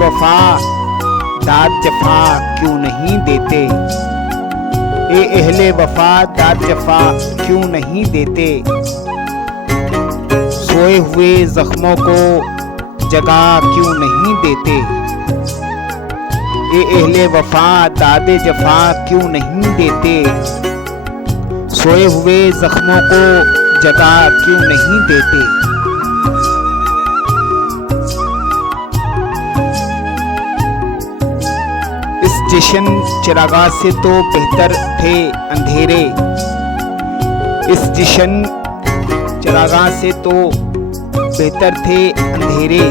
वफा दाद जफा क्यों नहीं देते, ए अहले वफा दाद जफा क्यों नहीं देते। सोए हुए जख्मों को जगा क्यों नहीं देते, ए अहले वफा दादे जफा क्यों नहीं देते। सोए हुए जख्मों को जगा क्यों नहीं देते। इस जश्न चिरागा से तो बेहतर थे अंधेरे, इस जश्न चिरागा से तो बेहतर थे अंधेरे।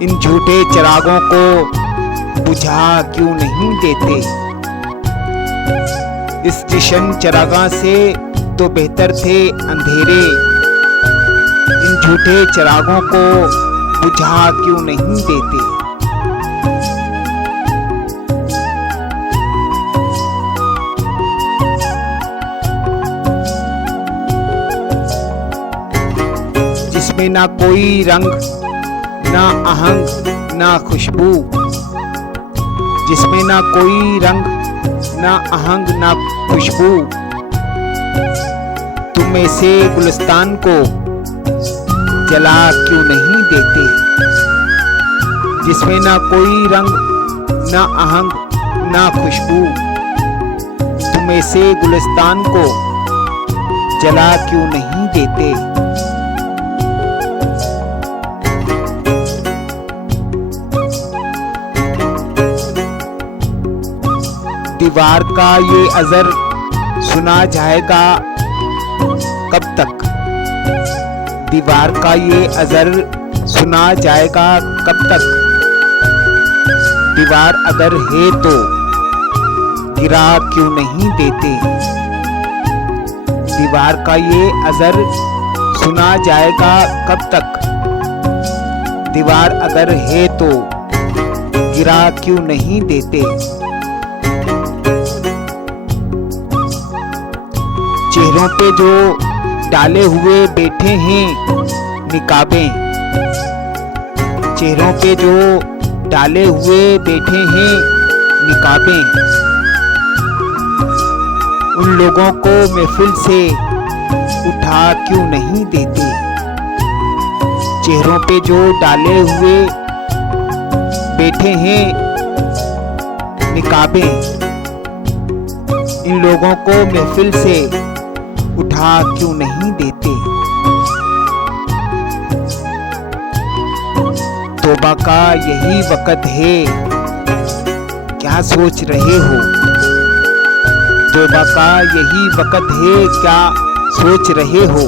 इन झूठे चिरागों को बुझा क्यों नहीं देते, इस जश्न चिरागा से तो बेहतर थे अंधेरे। इन झूठे चिरागों को बुझा क्यों नहीं देते। जिसमें ना कोई रंग ना आहंग ना खुशबू, जिसमें ना कोई रंग ना आहंग ना खुशबू। तुम में से गुलिस्तान को जला क्यों नहीं देते, जिसमें ना कोई रंग ना आहंग ना खुशबू। तुम में से गुलिस्तान को जला क्यों नहीं देते। दीवार का ये अजर सुना जाएगा कब तक, दीवार का ये अजर सुना जाएगा कब तक। दीवार अगर है तो गिरा क्यों नहीं देते, दीवार का ये अजर सुना जाएगा कब तक। दीवार अगर है तो गिरा क्यों नहीं देते। चेहरों पे जो डाले हुए बैठे हैं निकाबें, चेहरों पे जो डाले हुए बैठे हैं निकाबें। उन लोगों को महफिल से उठा क्यों नहीं देते, चेहरों पे जो डाले हुए बैठे हैं निकाबें। इन लोगों को महफिल से उठा क्यों नहीं देते। तौबा का यही वक्त है क्या सोच रहे हो, तौबा का यही वक्त है क्या सोच रहे हो।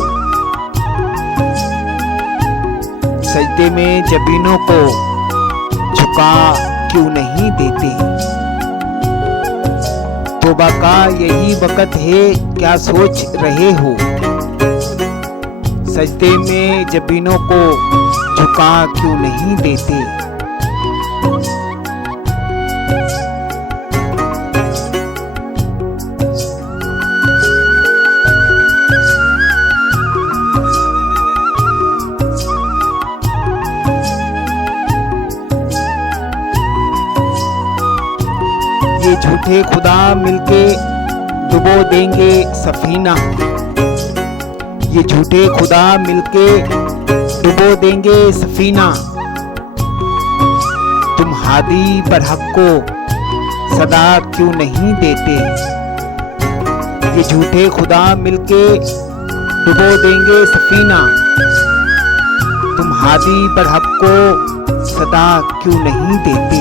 सजदे में जबीनों को झुका क्यों नहीं देते, तौबा का यही वक्त है क्या सोच रहे हो। सजदे में जबीनों को झुका क्यों नहीं देते। ये झूठे खुदा मिलके डुबो देंगे सफीना, ये झूठे खुदा मिलके डुबो देंगे सफीना। तुम हादी बरहक को सदा क्यों नहीं देते, ये झूठे खुदा मिलके डुबो देंगे सफीना। तुम हादी बरहक को सदा क्यों नहीं देते।